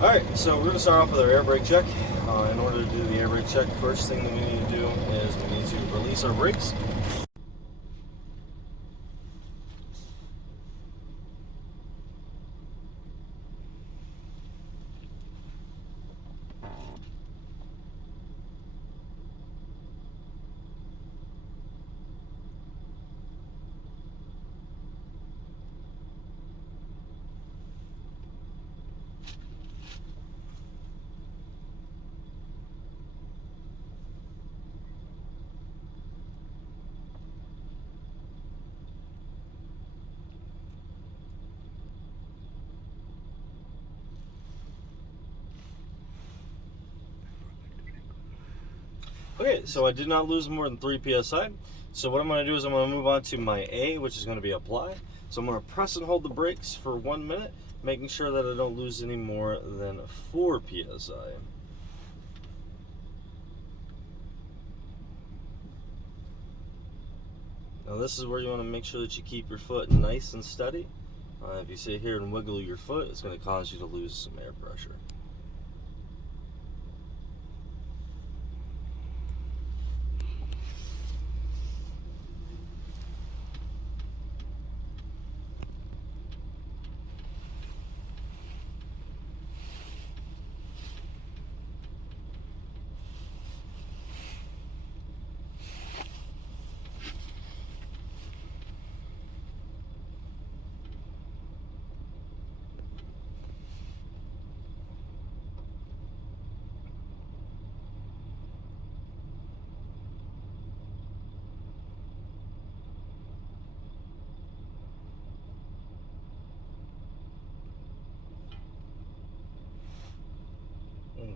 Alright, so we're going to start off with our air brake check. In order to do the air brake check, first thing that we need to do is we need to release our brakes. Okay, so I did not lose more than 3 psi. So what I'm going to do is I'm going to move on to my A, which is going to be apply. So I'm going to press and hold the brakes for 1 minute, making sure that I don't lose any more than 4 psi. Now this is where you want to make sure that you keep your foot nice and steady. If you sit here and wiggle your foot, it's going to cause you to lose some air pressure.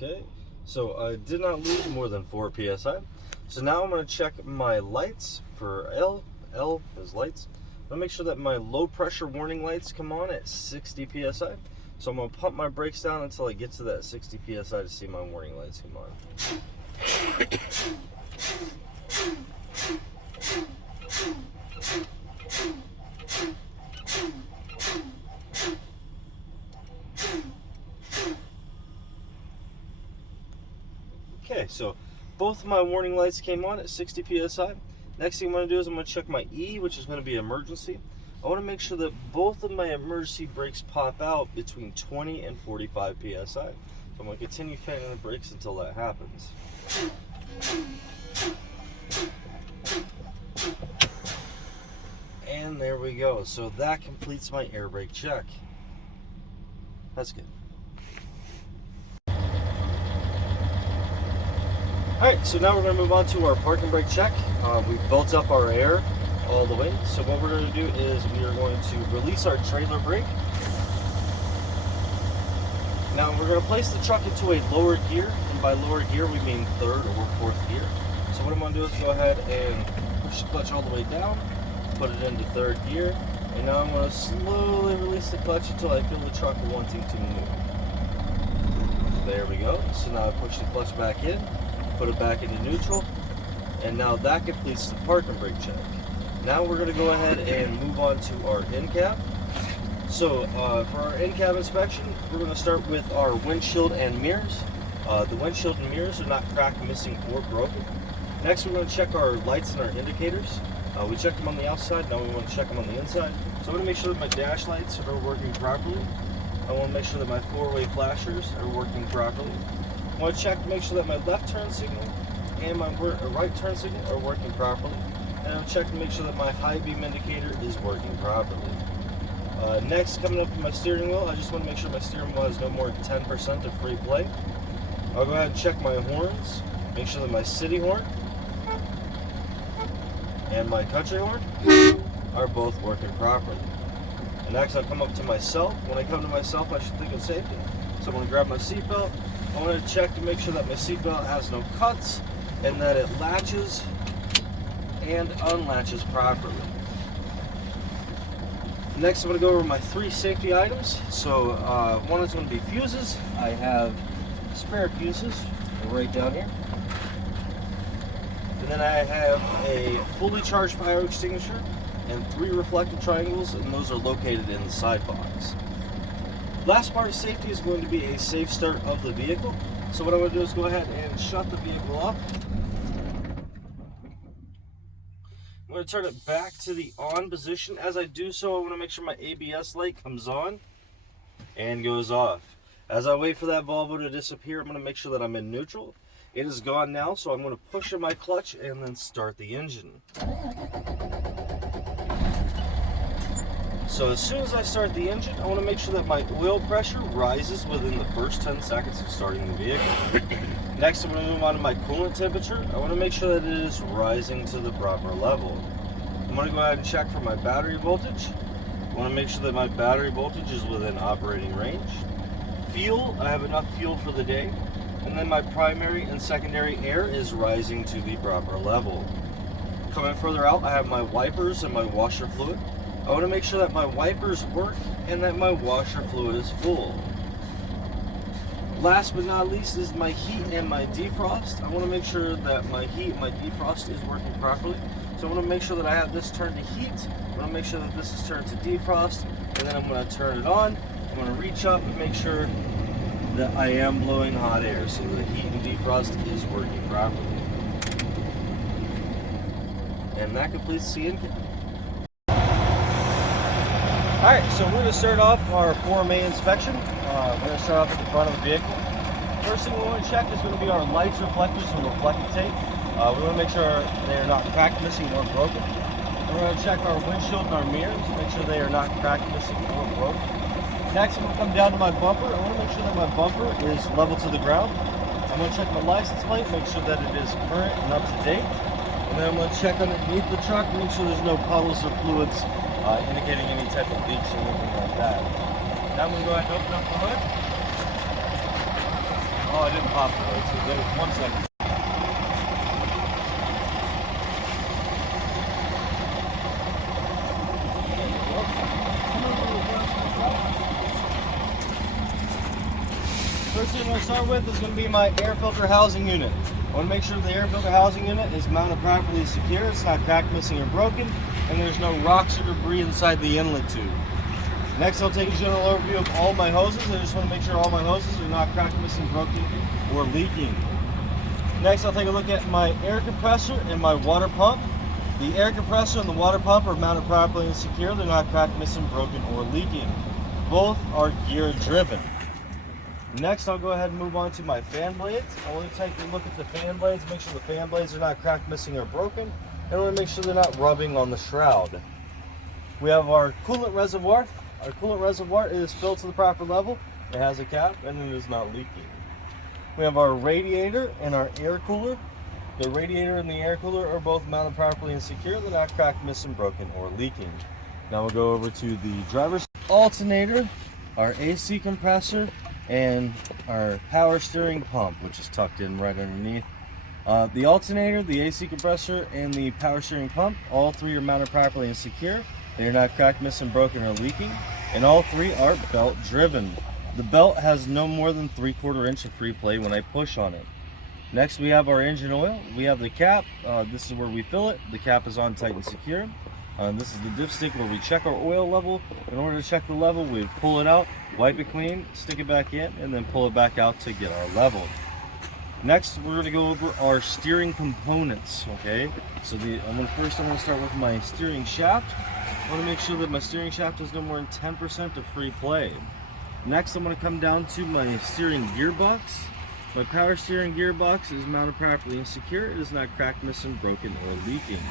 Okay, so I did not lose more than 4 psi. So now I'm going to check my lights for L. L is lights. I'm going to make sure that my low pressure warning lights come on at 60 psi. So I'm going to pump my brakes down until I get to that 60 psi to see my warning lights come on. Okay, so both of my warning lights came on at 60 psi. Next thing I'm going to do is I'm going to check my E, which is going to be emergency. I want to make sure that both of my emergency brakes pop out between 20 and 45 psi. So I'm going to continue fanning the brakes until that happens. And there we go. So that completes my air brake check. That's good. Alright, so now we're going to move on to our parking brake check. We've built up our air all the way. So what we're going to do is we are going to release our trailer brake. Now we're going to place the truck into a lower gear, and by lower gear we mean 3rd or 4th gear. So what I'm going to do is go ahead and push the clutch all the way down, put it into 3rd gear, and now I'm going to slowly release the clutch until I feel the truck wanting to move. There we go. So now I push the clutch back in, put it back into neutral, and now that completes the parking brake check. Now we're going to go ahead and move on to our in-cab. So for our in-cab inspection, we're going to start with our windshield and mirrors. The windshield and mirrors are not cracked, missing, or broken. Next, we're going to check our lights and our indicators. We checked them on the outside, now we want to check them on the inside. So I want to make sure that my dash lights are working properly. I want to make sure that my 4-way flashers are working properly. I want to check to make sure that my left turn signal and my right turn signal are working properly. And I'll check to make sure that my high beam indicator is working properly. Next, coming up to my steering wheel, I just want to make sure my steering wheel has no more than 10% of free play. I'll go ahead and check my horns, make sure that my city horn and my country horn are both working properly. And next, I'll come up to myself. When I come to myself, I should think of safety. So I'm going to grab my seatbelt. I want to check to make sure that my seatbelt has no cuts and that it latches and unlatches properly. Next, I'm going to go over my 3 safety items. So one is going to be fuses. I have spare fuses right down here. And then I have a fully charged fire extinguisher and 3 reflective triangles, and those are located in the side box. Last part of safety is going to be a safe start of the vehicle. So what I'm going to do is go ahead and shut the vehicle off. I'm going to turn it back to the on position. As I do so, I want to make sure my ABS light comes on and goes off. As I wait for that Volvo to disappear, I'm going to make sure that I'm in neutral. It is gone now, so I'm going to push in my clutch and then start the engine. So as soon as I start the engine, I want to make sure that my oil pressure rises within the first 10 seconds of starting the vehicle. Next, I'm going to move on to my coolant temperature. I want to make sure that it is rising to the proper level. I'm going to go ahead and check for my battery voltage. I want to make sure that my battery voltage is within operating range. Fuel, I have enough fuel for the day. And then my primary and secondary air is rising to the proper level. Coming further out, I have my wipers and my washer fluid. I want to make sure that my wipers work and that my washer fluid is full. Last but not least is my heat and my defrost. I want to make sure that my heat and my defrost is working properly. So I want to make sure that I have this turned to heat. I want to make sure that this is turned to defrost, and then I'm going to turn it on. I'm going to reach up and make sure that I am blowing hot air, so the heat and defrost is working properly. And that completes the in-kit. Alright, so we're going to start off our 4MA inspection. We're going to start off at the front of the vehicle. First thing we want to check is going to be our lights, reflectors, and reflective tape. We want to make sure they are not cracked, missing, or broken. We're going to check our windshield and our mirrors, make sure they are not cracked, missing, or broken. Next, I'm going to come down to my bumper. I want to make sure that my bumper is level to the ground. I'm going to check my license plate, make sure that it is current and up to date. And then I'm going to check underneath the truck, make sure there's no puddles or fluids indicating any type of leaks or anything like that. Now I'm going to go ahead and open up the hood. Oh, I didn't pop the hood, so there was 1 second. First thing I'm going to start with is going to be my air filter housing unit. I want to make sure the air filter housing unit is mounted properly secure, it's not cracked, missing, or broken, and there's no rocks or debris inside the inlet tube. Next, I'll take a general overview of all my hoses. I just want to make sure all my hoses are not cracked, missing, broken, or leaking. Next, I'll take a look at my air compressor and my water pump. The air compressor and the water pump are mounted properly and secure. They're not cracked, missing, broken, or leaking. Both are gear driven. Next, I'll go ahead and move on to my fan blades. I want to take a look at the fan blades, make sure the fan blades are not cracked, missing, or broken. And I want to make sure they're not rubbing on the shroud. We have our coolant reservoir. Our coolant reservoir is filled to the proper level. It has a cap and it is not leaking. We have our radiator and our air cooler. The radiator and the air cooler are both mounted properly and secure. They're not cracked, missing, broken, or leaking. Now we'll go over to the driver's alternator, our AC compressor, and our power steering pump, which is tucked in right underneath. The alternator, the AC compressor, and the power steering pump, all three are mounted properly and secure. They are not cracked, missing, broken, or leaking, and all three are belt driven. The belt has no more than 3/4 inch of free play when I push on it. Next, we have our engine oil. We have the cap. This is where we fill it. The cap is on tight and secure. This is the dipstick where we check our oil level. In order to check the level, we pull it out, wipe it clean, stick it back in, and then pull it back out to get our level. Next, we're going to go over our steering components. Okay, so I'm going to start with my steering shaft. I want to make sure that my steering shaft has no more than 10% of free play. Next, I'm going to come down to my steering gearbox. My power steering gearbox is mounted properly and secure. It is not cracked, missing, broken, or leaking.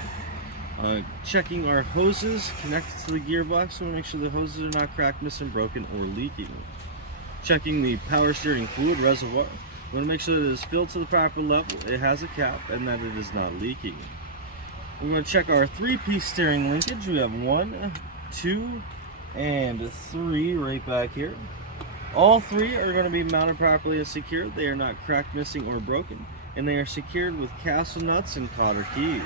Checking our hoses connected to the gearbox, so we make sure the hoses are not cracked, missing, broken, or leaking. Checking the power steering fluid reservoir. We want to make sure that it is filled to the proper level, it has a cap, and that it is not leaking. We're going to check our 3-piece steering linkage. We have 1, 2, and 3 right back here. All 3 are going to be mounted properly and secure. They are not cracked, missing, or broken, and they are secured with castle nuts and cotter keys.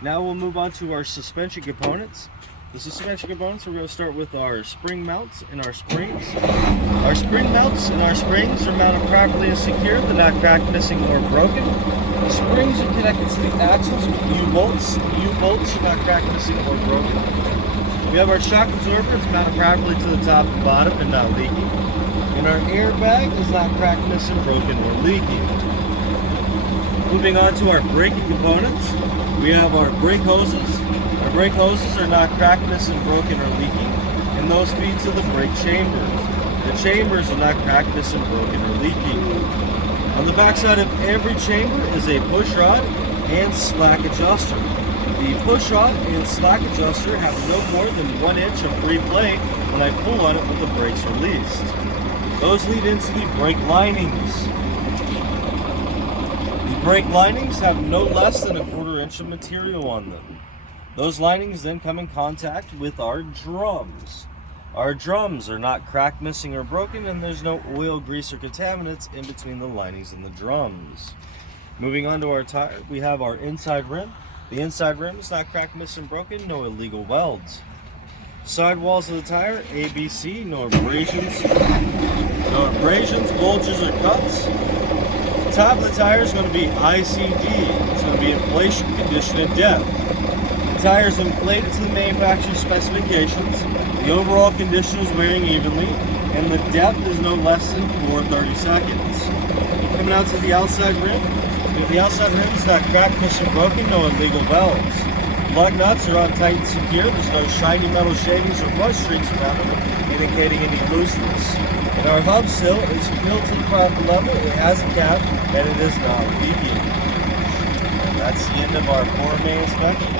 Now we'll move on to our suspension components. The suspension components, we're going to start with our spring mounts and our springs. Our spring mounts and our springs are mounted properly and secure. They're not cracked, missing, or broken. The springs are connected to the axles with U-bolts. The U-bolts are not cracked, missing, or broken. We have our shock absorber. It's mounted properly to the top and bottom and not leaking. And our airbag is not cracked, missing, broken, or leaking. Moving on to our braking components, we have our brake hoses. Our brake hoses are not cracked, missing, broken, or leaking, and those feed to the brake chambers. The chambers are not cracked, missing, broken, or leaking. On the backside of every chamber is a push rod and slack adjuster. The push rod and slack adjuster have no more than 1 inch of free play when I pull on it with the brakes released. Those lead into the brake linings. The brake linings have no less than 1/4 inch of material on them. Those linings then come in contact with our drums. Our drums are not cracked, missing, or broken, and there's no oil, grease, or contaminants in between the linings and the drums. Moving on to our tire, we have our inside rim. The inside rim is not cracked, missing, broken, no illegal welds. Side walls of the tire, ABC, no abrasions, bulges, or cuts. The top of the tire is going to be ICD. It's going to be inflation, condition, and depth. The tire is inflated to the manufacturer's specifications. The overall condition is wearing evenly, and the depth is no less than 430 seconds. Coming out to the outside rim, if the outside rim is not cracked, missing, broken, no illegal valves. Lug nuts are on tight and secure. There's no shiny metal shavings or rust streaks around them, indicating any looseness. And our hub sill is filled to the proper level. It has a cap, and it is not leaking. And that's the end of our 4-bay inspection.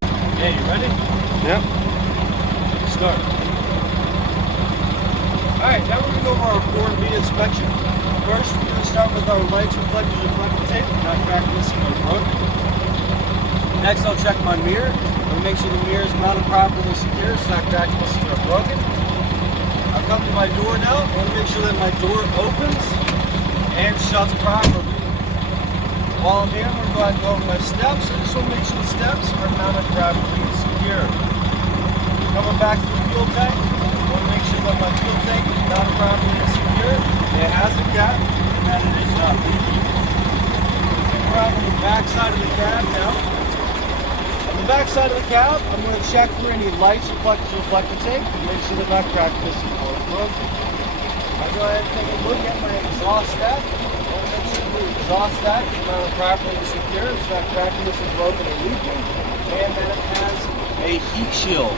Okay, you ready? Yep. Start. Alright, now we're going to go over our 4B inspection. First, we're going to start with our lights, reflectors, and reflector tape, not cracked, missing, or broken. Next, I'll check my mirror. I'm going to make sure the mirror is mounted properly and secure, it's not cracked, missing, or broken. I'll come to my door now. I want to make sure that my door opens and shuts properly. While I'm here, I'm going to go ahead and go over my steps. I just want to make sure the steps are mounted properly and secure. Coming back to the fuel tank, I want to make sure that my fuel tank is mounted properly and secure. It has a cap and that it is not leaking. We're on the back side of the cab now. On the back side of the cab, I'm going to check for any lights, reflectors, reflector tape to make sure they're not cracked, missing, or broken. I go ahead and take a look at my exhaust stack. I want to make sure the exhaust stack is mounted properly and secure. It's not cracked, missing, broken, or leaking, and that it has a heat shield.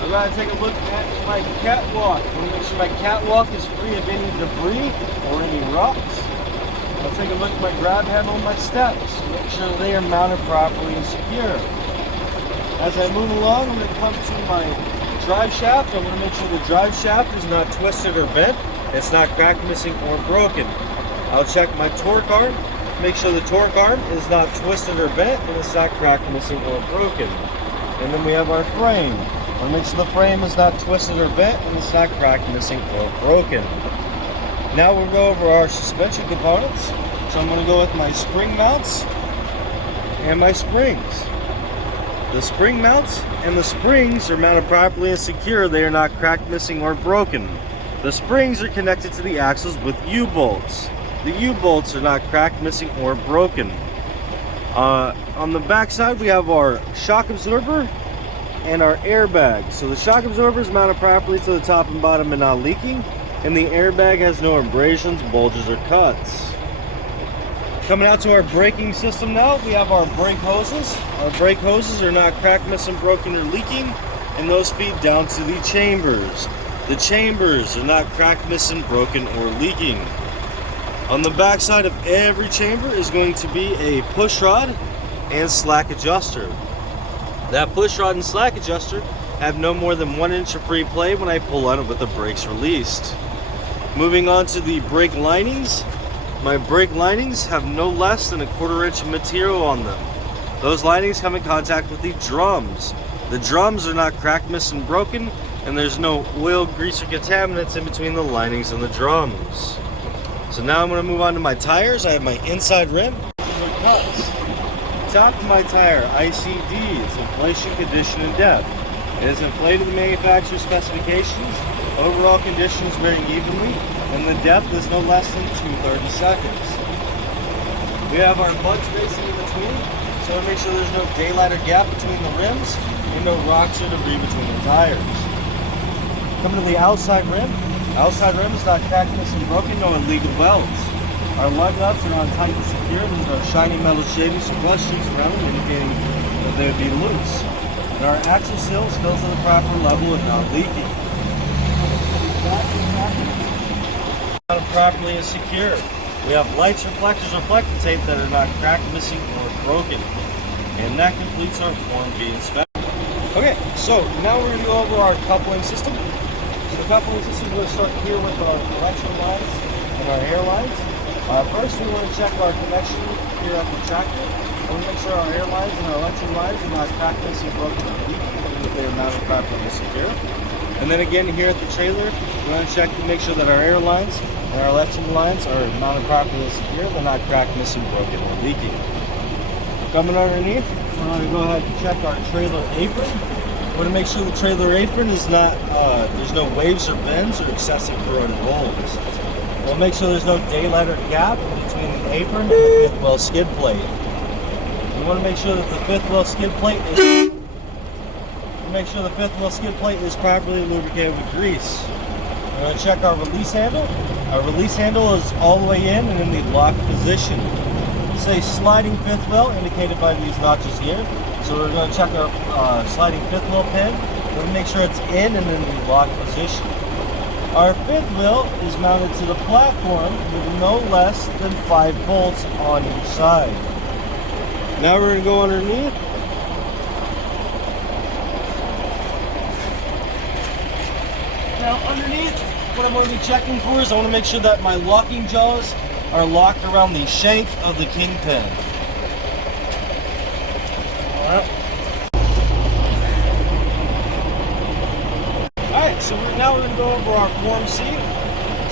I'm going to take a look at my catwalk. I want to make sure my catwalk is free of any debris or any rocks. I'll take a look at my grab handle and my steps. Make sure they are mounted properly and secure. As I move along, I'm going to come to my drive shaft. I want to make sure the drive shaft is not twisted or bent. It's not cracked, missing, or broken. I'll check my torque arm. Make sure the torque arm is not twisted or bent and it's not cracked, missing, or broken. And then we have our frame. I want to make sure the frame is not twisted or bent and it's not cracked, missing, or broken. Now we'll go over our suspension components. So I'm going to go with my spring mounts and my springs. The spring mounts and the springs are mounted properly and secure. They are not cracked, missing, or broken. The springs are connected to the axles with U-bolts. The U-bolts are not cracked, missing, or broken. On the back side we have our shock absorber and our airbag. So the shock absorber is mounted properly to the top and bottom and not leaking. And the airbag has no abrasions, bulges, or cuts. Coming out to our braking system now, we have our brake hoses. Our brake hoses are not cracked, missing, broken, or leaking, and those feed down to the chambers. The chambers are not cracked, missing, broken, or leaking. On the back side of every chamber is going to be a push rod and slack adjuster. That push rod and slack adjuster have no more than 1 inch of free play when I pull on it with the brakes released. Moving on to the brake linings. My brake linings have no less than 1/4 inch of material on them. Those linings come in contact with the drums. The drums are not cracked, missing, broken, and there's no oil, grease, or contaminants in between the linings and the drums. So now I'm going to move on to my tires. I have my inside rim. Cuts. Top of my tire, ICD, it's inflation, condition, and depth. It is inflated to the manufacturer's specifications. Overall condition is wearing evenly, and the depth is no less than 230 seconds. We have our bud spacing in between, so to make sure there's no daylight or gap between the rims. and no rocks or debris between the tires. Coming to the outside rim. Outside rim is not cracked, missing, broken, no illegal welds. Our lug nuts are on tight and secure. There's no shiny metal shavings or rust streaks around them, indicating that they would be loose. And our axle seals filled to the proper level and not leaking. Properly and secure. We have lights, reflectors, reflector tape that are not cracked, missing, or broken. And that completes our Form B inspection. Okay, so now we're going to go over our coupling system. So the coupling system, we're going to start here with our collection lines and our air lines. First, we want to check our connection here at the tractor. We want to make sure our air lines and our electric lines are not cracked, missing, broken, or leaking, and that they are mounted properly and secure. And then again, here at the trailer, we want to check to make sure that our air lines and our electric lines are mounted properly and secure. They're not cracked, missing, broken, or leaking. Coming underneath, we're going to go ahead and check our trailer apron. We want to make sure the trailer apron is not, there's no waves or bends or excessive corroded holes. We'll make sure there's no daylight or gap between the apron and the fifth wheel skid plate. We want to make sure that the fifth wheel skid plate is properly lubricated with grease. We're going to check our release handle. Our release handle is all the way in and in the lock position. It's a sliding fifth wheel indicated by these notches here. So we're going to check our sliding fifth wheel pin. We're going to make sure it's in and in the lock position. Our fifth wheel is mounted to the platform with no less than 5 bolts on each side. Now we're going to go underneath. Now underneath, what I'm going to be checking for is I want to make sure that my locking jaws are locked around the shank of the kingpin. Alright, so now we're going to go over our Form C.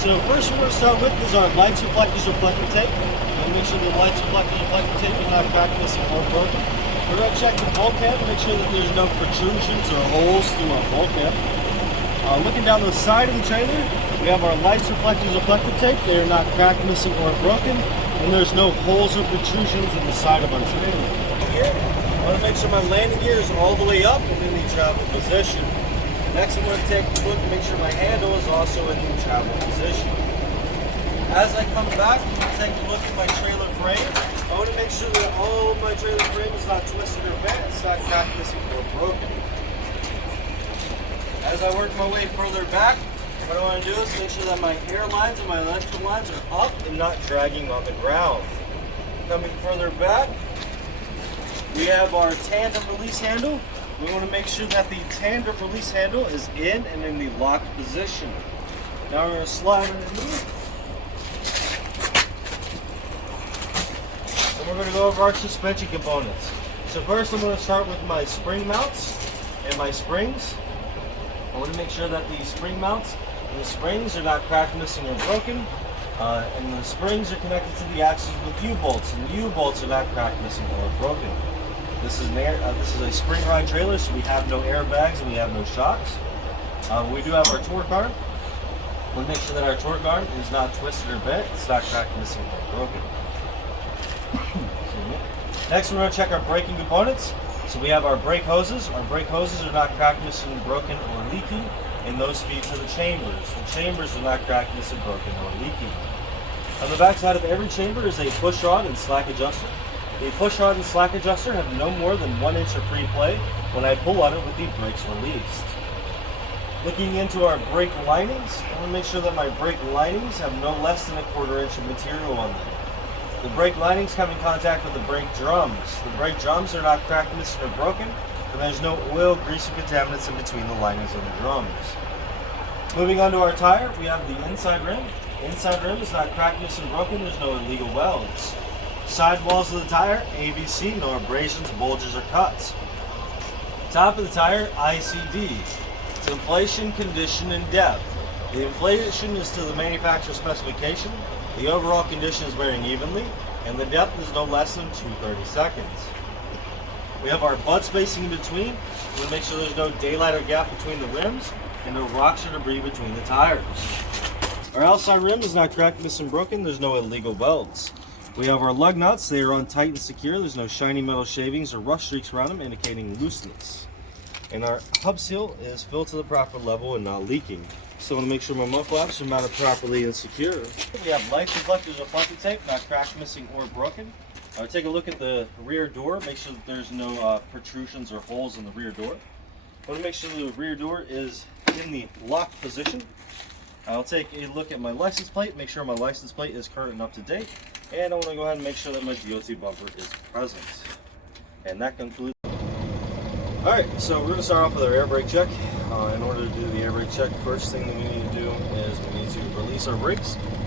So first we're going to start with is our lights, reflectors, reflector tape. And make sure the lights, reflectors, reflector tape is not cracked, missing, or broken. We're going to check the bulkhead to make sure that there's no protrusions or holes through our bulkhead. Looking down the side of the trailer, we have our lights, reflectors, reflector tape. They are not cracked, missing, or broken. And there's no holes or protrusions in the side of our trailer. Here, I want to make sure my landing gear is all the way up and in the travel position. Next, I'm going to take a look to make sure my handle is also in the travel position. As I come back, I'm going to take a look at my trailer frame. I want to make sure that all of my trailer frame is not twisted or bent. It's not cracked, missing, or broken. As I work my way further back, what I want to do is make sure that my air lines and my electrical lines are up and not dragging on the ground. Coming further back, we have our tandem release handle. We want to make sure that the tandem release handle is in and in the locked position. Now we're going to slide underneath. And we're going to go over our suspension components. So first I'm going to start with my spring mounts and my springs. I want to make sure that the spring mounts and the springs are not cracked, missing, or broken. And the springs are connected to the axles with U-bolts, and the U-bolts are not cracked, missing, or broken. This is a spring ride trailer, so we have no airbags and we have no shocks. We do have our torque arm. We'll make sure that our torque arm is not twisted or bent. It's not cracked, missing, or broken. Next, we're going to check our braking components. So we have our brake hoses. Our brake hoses are not cracked, missing, broken, or leaking, and those feed to the chambers. The chambers are not cracked, missing, broken, or leaking. On the back side of every chamber is a push rod and slack adjuster. The push rod and slack adjuster have no more than 1 inch of free play when I pull on it with the brakes released. Looking into our brake linings, I want to make sure that my brake linings have no less than 1/4 inch of material on them. The brake linings come in contact with the brake drums. The brake drums are not cracked, missing, or broken, and there's no oil, grease, or contaminants in between the linings of the drums. Moving on to our tire, we have the inside rim. The inside rim is not cracked, missing, or broken. There's no illegal welds. Side walls of the tire, ABC, no abrasions, bulges, or cuts. Top of the tire, ICD. It's inflation, condition, and depth. The inflation is to the manufacturer specification. The overall condition is varying evenly, and the depth is no less than 2/32. We have our butt spacing in between. We want to make sure there's no daylight or gap between the rims, and no rocks or debris between the tires. Our outside rim is not cracked, missing, broken. There's no illegal welds. We have our lug nuts. They are on tight and secure. There's no shiny metal shavings or rust streaks around them, indicating looseness. And our hub seal is filled to the proper level and not leaking. So I want to make sure my mud flaps are mounted properly and secure. We have light reflectors or plenty tape, not cracked, missing, or broken. Take a look at the rear door, make sure that there's no protrusions or holes in the rear door. I want to make sure the rear door is in the locked position. I'll take a look at my license plate, make sure my license plate is current and up to date. And I want to go ahead and make sure that my DOT bumper is present. And that concludes. Alright, so we're going to start off with our air brake check. In order to do the air brake check, first thing that we need to do is we need to release our brakes.